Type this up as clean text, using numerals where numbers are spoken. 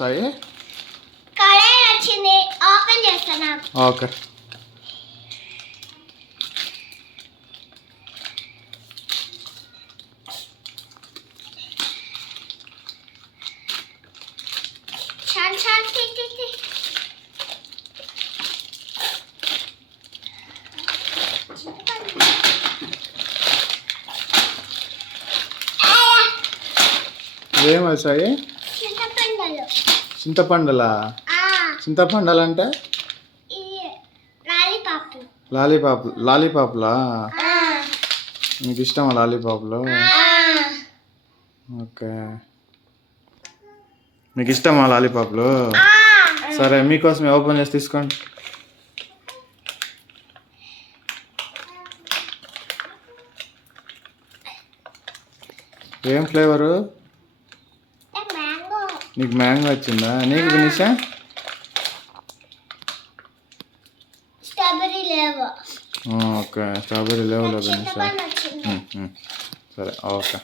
సాయి కడాయి వచ్చింది, ఓపెన్ చేస్తాను. ఓకే. చాన్ చాన్ T T T. ఏమది సాయి? చింతపండులు. చింతపండులా? చింతపండులు అంటే లాలీపాప్లా? మీకు ఇష్టమా లాలీపాప్లు? ఓకే, మీకు ఇష్టమా లాలీపాప్లు? సరే, మీకోసం ఓపెన్ చేసి తీసుకోండి. ఏం ఫ్లేవరు? నీకు మ్యాంగో వచ్చిందా? నీకు వినిషా? స్ట్రాబెర్రీ లేవు. ఓకే, స్ట్రాబెర్రీ లేవులో వినిషా. సరే, ఓకే.